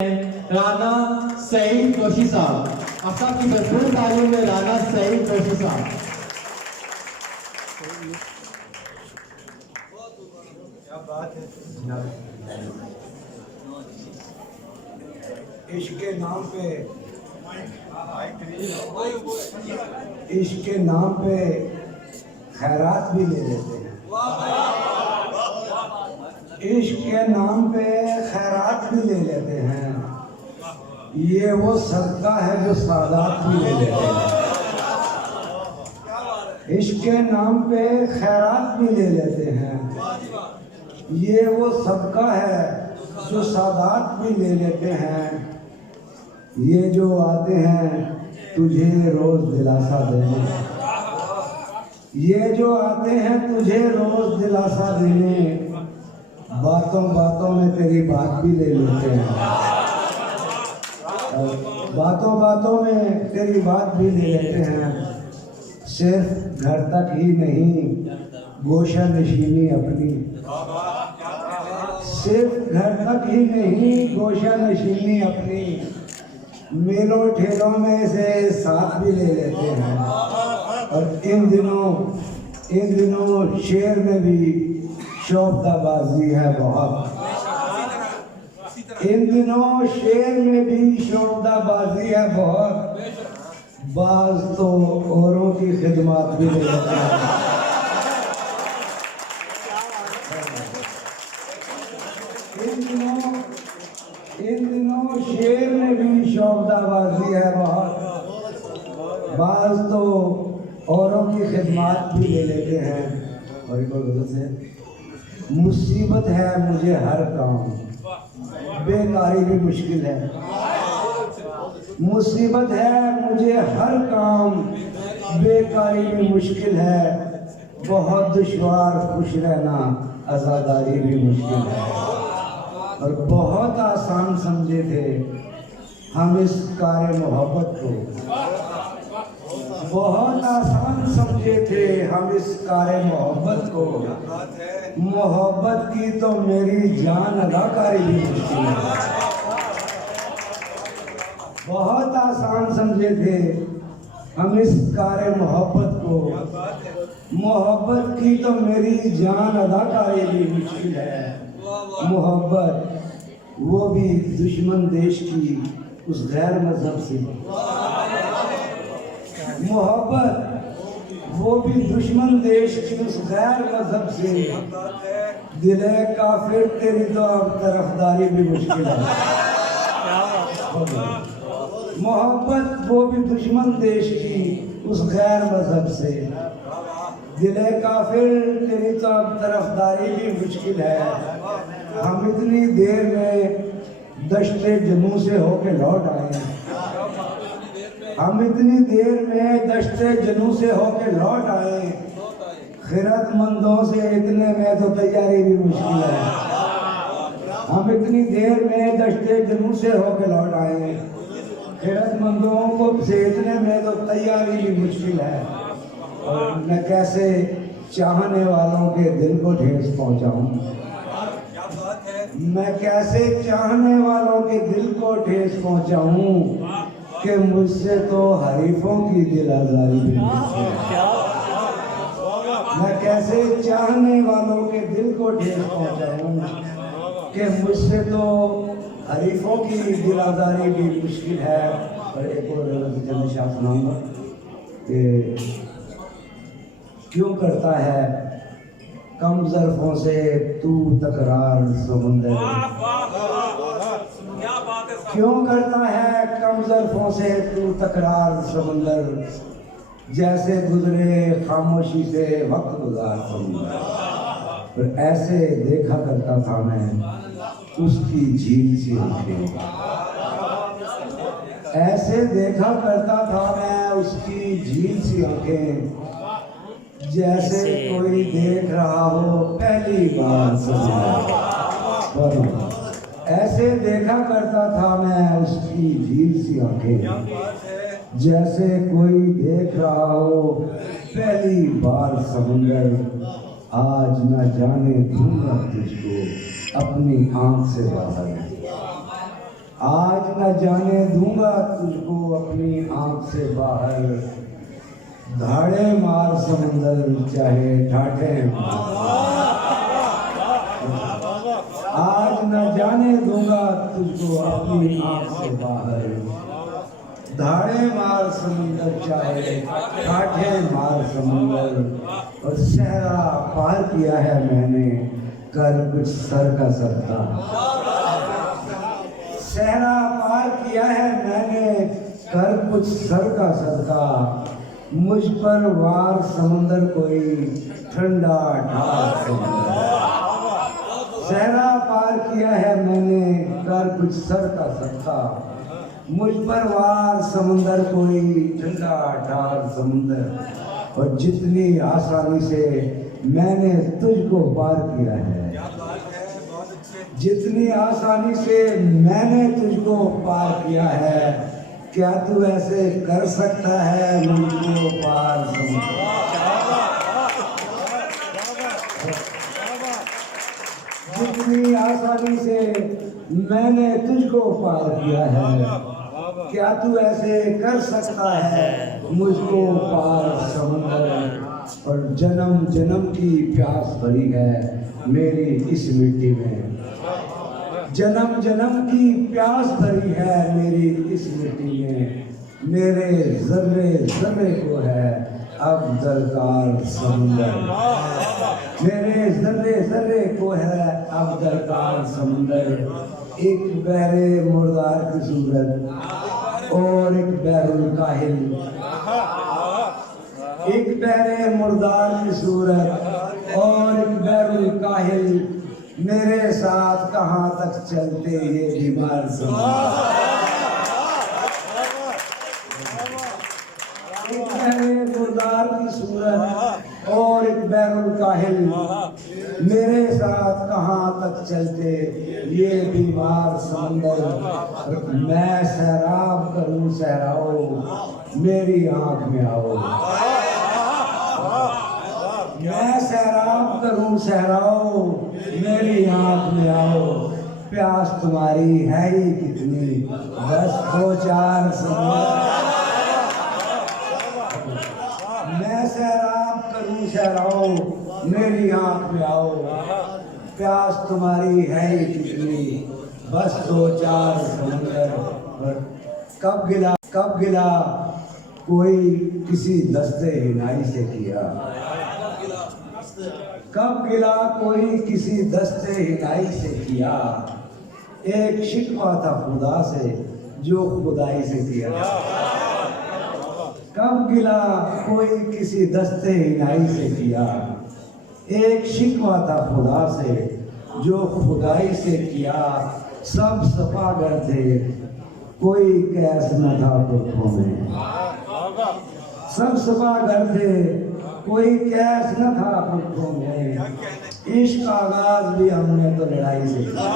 राना सईद जोशी साहब, आप सबकी भरपूर तालियों में राना सईद जोशी साहब। क्या बात है। इश्क के नाम पे, इश्क के नाम पे खैरात भी ले लेते हैं। इश्क के नाम पे खैरात भी ले लेते हैं। ये वो सदका है जो सादात भी ले लेते हैं। इश्क के नाम पे खैरात भी ले लेते हैं। ये वो सदका है जो सादात भी ले लेते हैं। ये जो आते हैं तुझे रोज दिलासा देने, ये जो आते हैं तुझे रोज दिलासा देने, बातों बातों में तेरी बात भी ले लेते हैं। बातों बातों में तेरी बात भी ले लेते हैं। सिर्फ घर तक ही नहीं गोशा नशीनी अपनी, सिर्फ घर तक ही नहीं गोशा नशीनी अपनी, मेलों ठेलों में से साथ भी ले लेते हैं। और इन दिनों शेर में भी शोबदाबाजी है बहुत, इन दिनों शेर में भी शोबदाबाजी है बहुत। बाज तो औरों की खिदमत भी ले लेते हैं। इन दिनों शेर में भी शोबदाबाजी है बहुत। बाज तो औरों की खिदमत भी ले लेते हैं। और एक और से मुसीबत है मुझे हर काम, बेकारी भी मुश्किल है। मुसीबत है मुझे हर काम, बेकारी भी मुश्किल है। बहुत दुश्वार खुश रहना, आज़ादारी भी मुश्किल है। और बहुत आसान समझे थे हम इस कार्य मोहब्बत को, बहुत आसान समझे थे हम इस कार्य मोहब्बत को। मोहब्बत की तो मेरी जान अदाकारी भी मुश्किल है। बहुत आसान समझे थे हम इस कार्य मोहब्बत को, मोहब्बत की तो मेरी जान अदाकारी भी मुश्किल है। मोहब्बत वो भी दुश्मन देश की उस गैर मजहब से, मोहब्बत वो भी दुश्मन देश की उस गैर मजहब से, दिले काफिर तेरी तो अब तरफदारी भी मुश्किल है। मोहब्बत वो भी दुश्मन देश की उस गैर मजहब से, दिले काफिर तेरी तो अब तरफदारी भी मुश्किल है। हम इतनी देर में दश्ते जम्मू से होके लौट आए हैं, हम इतनी देर में दश्ते जनू से होके लौट आए। खिरतमंदों से इतने में तो तैयारी भी मुश्किल है। हम इतनी देर में दश्ते जनू से होके लौट आए। खिरतमंदों को से इतने में तो तैयारी भी मुश्किल है। और मैं कैसे चाहने वालों के दिल को ठेस पहुंचाऊं, मैं कैसे चाहने वालों के दिल को ठेस पहुंचाऊं कि मुझसे तो हरीफों की दिल आजारी भी मुश्किल है। मैं कैसे चाहने वालों के दिल को ठेस पहुंचाऊं कि मुझसे तो हरीफों की दिल आजारी भी मुश्किल है। और एक और शाह सुनाऊंगा कि क्यों करता है कम ज़र्फ़ों से तू तकरार समुंदर, क्यों करता है कम ज़र्फ़ों से तू तकरार समुंदर, जैसे गुजरे खामोशी से वक्त गुजार समुंदर। पर ऐसे देखा करता था मैं उसकी झील सी आंखें, ऐसे देखा करता था मैं उसकी झील सी आंखें, जैसे कोई देख रहा हो पहली बार सजना। ऐसे देखा करता था मैं उसकी झील सी आंखें, जैसे कोई देख रहा हो पहली बार समुंदर। आज न जाने दूंगा तुझको अपनी आंख से बाहर, आज न जाने दूंगा तुझको अपनी आंख से बाहर, धाड़े मार समंदर चाहे ठाठे आज न जाने दूंगा तुझको अपनी आंख से बाहर, धाड़े मार समंदर चाहे ठाठे मार समंदर। और सहरा पार किया है मैंने कर कुछ सर का सदका, सहरा पार किया है मैंने कर कुछ सर का सदका, मुझ पर वार समंदर कोई ठंडा ढाल समंदर। सहरा पार किया है मैंने कर कुछ सर का सदका, मुझ पर वार समंदर कोई ठंडा ढाल समंदर। और जितनी आसानी से मैंने तुझको पार किया है, जितनी आसानी से मैंने तुझको पार किया है, क्या तू ऐसे कर सकता है मुझको पार समंदर। जितनी आसानी से मैंने तुझको पार किया है, क्या तू ऐसे कर सकता है मुझको पार समंदर। और जन्म जन्म की प्यास भरी है मेरी इस मिट्टी में, जन्म जन्म की प्यास भरी है मेरी इस मिट्टी में, मेरे जर्रे जर्रे को है अब दरकार समंदर, मेरे जर्रे जर्रे को है अब दरकार समंदर। एक बहरे मुर्दार की सूरत और एक बहरुल काहिल, एक बहरे मुर्दार की सूरत और एक बहरुल काहिल, मेरे साथ कहाँ तक चलते ये बीमार समंदर। एक बहरे मुर्दार की सूरत और एक बहरुल काहिल, मेरे साथ कहाँ तक चलते ये बीमार समंदर। मैं सैराब करूं सहराओ मेरी आंख में आओ, मैं सैराब करूं सहराओ मेरी आंख में आओ। प्यास तुम्हारी है ही कितनी बस दो चार समंदर। मैं सैराब करूं सहराओ मेरी आंख में आओ, प्यास तुम्हारी है ही कितनी बस दो चार समंदर। कब गिला कोई किसी दस्ते हिनाई से किया, कब गिला कोई किसी दस्ते हिनाई से किया, एक शिकवा था खुदा से जो खुदाई से किया। कब गिला कोई किसी दस्ते हिनाई से किया, एक शिकवा था खुदा से जो खुदाई से किया। सब सफागर थे कोई कैस न था पुरखों में, सब सफागर थे कोई कैस न था पुरखों में। इश्क आगाज भी हमने तो लड़ाई से किया,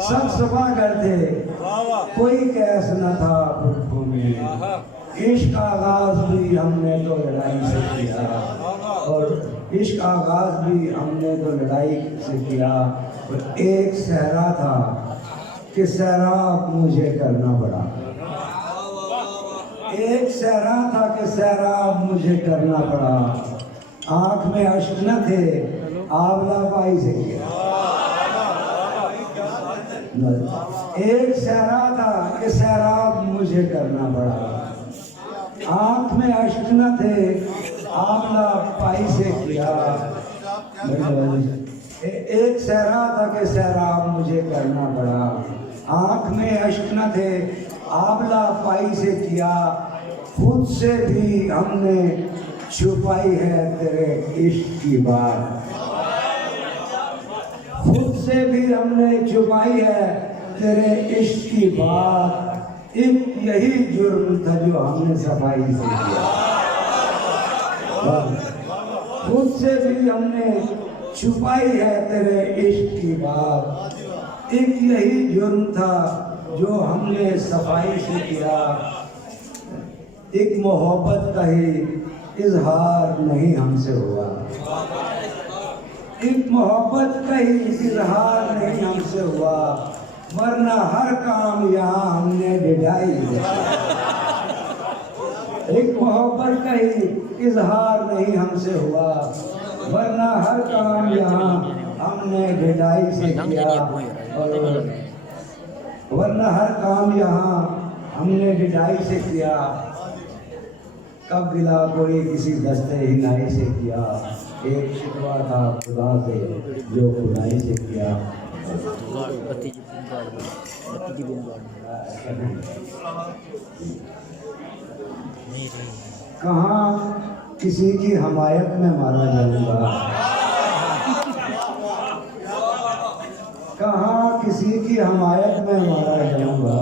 सब सफागर थे कोई कैस न था पुरखों में। इश्क आगाज भी हमने तो लड़ाई से किया, और इश्क आगाज भी हमने तो लड़ाई से किया। और एक सहरा था कि सैराब मुझे करना पड़ा, एक सहरा था कि सैराब मुझे करना पड़ा। आंख में अश्क न थे आंवला पाई से किया, एक सहरा था कि सैराब मुझे करना पड़ा। आंख में अश्क न थे आंवला पाई से किया। एक सहरा था कि सैराब मुझे करना पड़ा। आंख में अश्क न थे आंवला पाई से किया। खुद से भी हमने छुपाई है तेरे इश्क की बात, खुद से भी हमने छुपाई है तेरे इश्क की बात। एक यही जुर्म था जो हमने सफाई से किया, खुद से भी हमने छुपाई है तेरे इश्क की बात। एक यही जुर्म था जो हमने सफाई से किया। एक मोहब्बत का ही इजहार नहीं हमसे हुआ, एक मोहब्बत का ही इजहार नहीं हमसे हुआ, वरना हर काम यहाँ हमने बिठाई है। एक मोहब्बत का ही इजहार नहीं हमसे हुआ, वरना हर काम यहाँ हमने ढिलाई से किया, और वरना हर काम यहाँ हमने ढिलाई से किया। कब गिला कोई किसी दस्ते हिनाई से किया, एक शिकवा था खुदा से जो खुदाई से किया। कहाँ किसी की हमायत में मारा जाऊंगा, कहाँ किसी की हमायत में मारा जाऊंगा,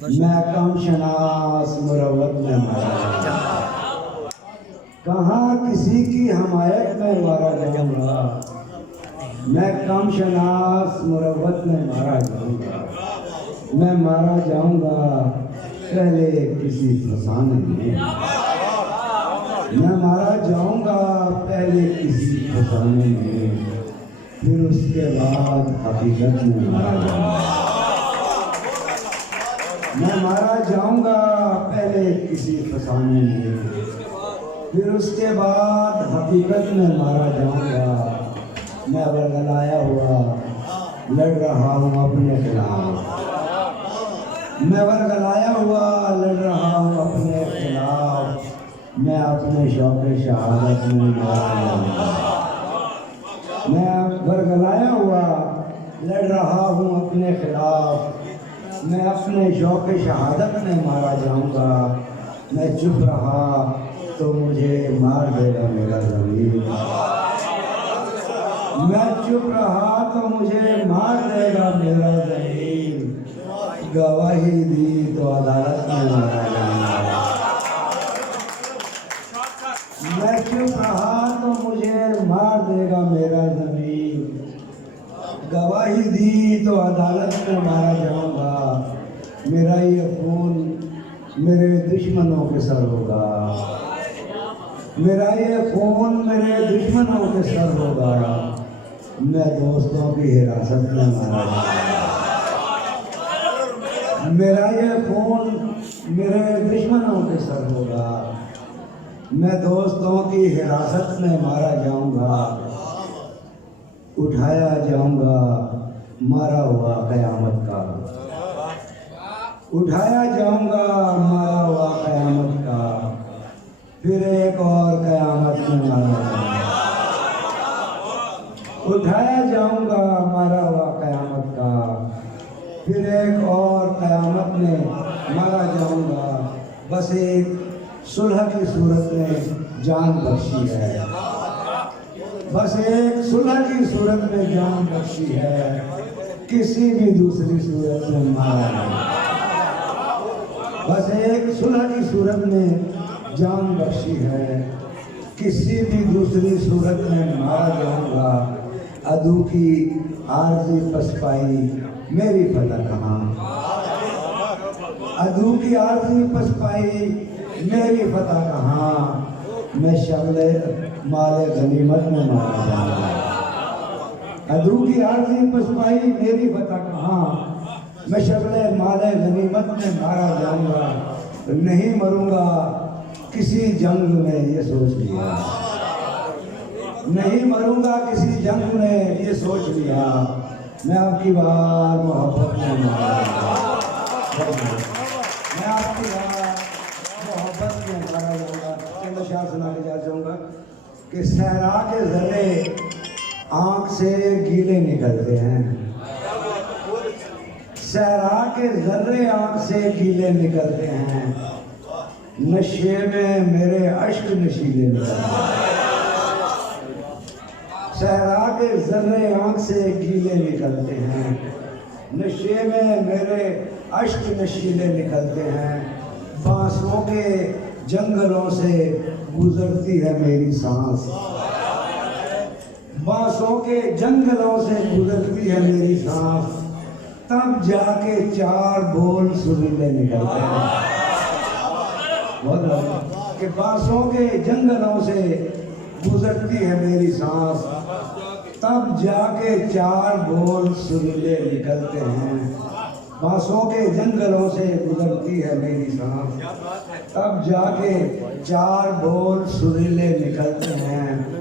मैं कम शनास मुरव्वत में मारा जाऊंगा। कहाँ किसी की हमायत में मारा जाऊंगा, मैं कम शनास मुरव्वत में मारा जाऊंगा। मैं मारा जाऊंगा पहले किसी फसाने में, मैं मारा जाऊंगा पहले किसी फसाने में, फिर उसके बाद हकीकत में मारा जाऊंगा। मैं मारा जाऊंगा पहले किसी फसाने में, फिर उसके बाद हकीकत में मारा जाऊंगा। मैं वरगलाया हुआ लड़ रहा हूँ अपने खिलाफ, मैं वरगलाया हुआ लड़ रहा हूँ अपने खिलाफ। मैं अपने शौक़ शहादत में मारा जाऊंगा, मैं वरगलाया हुआ लड़ रहा हूँ अपने खिलाफ। मैं अपने शौक़ शहादत में मारा जाऊंगा। मैं चुप रहा तो मुझे मार देगा मेरा ज़मीर, मैं चुप रहा तो मुझे मार देगा मेरा ज़मीर। गवाही दी तो अदालत में मारा जाऊंगा, मैं चुप रहा तो मुझे मार देगा मेरा ज़मीर। गवाही दी तो अदालत में मारा जाऊंगा। मेरा ये खून मेरे दुश्मनों के सर होगा, मेरा ये खून मेरे दुश्मनों के सर होगा। मैं दोस्तों की हिरासत में मारा जाऊंगा, मेरा ये खून मेरे दुश्मनों के सर होगा। मैं दोस्तों की हिरासत में मारा जाऊंगा, उठाया जाऊंगा मारा हुआ क़यामत का, उठाया जाऊंगा मारा हुआ क़यामत का। फिर एक और क़यामत में मारा जाऊंगा, उठाया जाऊंगा मारा हुआ क़यामत का। फिर एक और क़यामत में मारा जाऊंगा। बस एक सुलह की सूरत में जान बख्शी है, बस एक सुलह की सूरत में जान बख्शी है, किसी भी दूसरी सूरत में मारा नहीं। बस एक सुलह की सूरत में जान बख्शी है, किसी भी दूसरी सूरत में मारा जाऊंगा। अदू की आरज़ी पसपाई मेरी फतह कहाँ, अदू की आरज़ी पसपाई मेरी फतह कहाँ। मैं शगले माले गनीमत में मारा जाऊंगा। अदू की आरज़ी पसपाई मेरी फतह कहाँ, मैं शगले माले गनीमत में मारा जाऊंगा। नहीं मरूंगा किसी जंग में ये सोच लिया, नहीं मरूंगा किसी जंग में ये सोच लिया। मैं आपकी बार मोहब्बत में मारा जाऊंगा, मैं आपकी बार मोहब्बत में मारा जाऊंगा। चलो शार सुना के जा जाऊंगा कि सहरा के ज़र्रे आँख से गीले निकलते हैं, सहरा के ज़र्रे आँख से गीले निकलते हैं। नशे में मेरे अश्क नशीले निकलते हैं, सहरा के ज़र्रे आँख से गीले निकलते हैं। नशे में मेरे अश्क नशीले निकलते हैं। बांसों के जंगलों से गुजरती है मेरी सांस, बांसों के जंगलों से गुजरती है मेरी सांस। तब जाके चार बोल सुरीले निकलते हैं। बहुत कि बांसों के जंगलों से गुजरती है मेरी सांस, तब जाके चार बोल सुरीले निकलते हैं। बांसों के जंगलों से गुजरती है मेरी सांस, तब जाके चार बोल सुरीले निकलते हैं।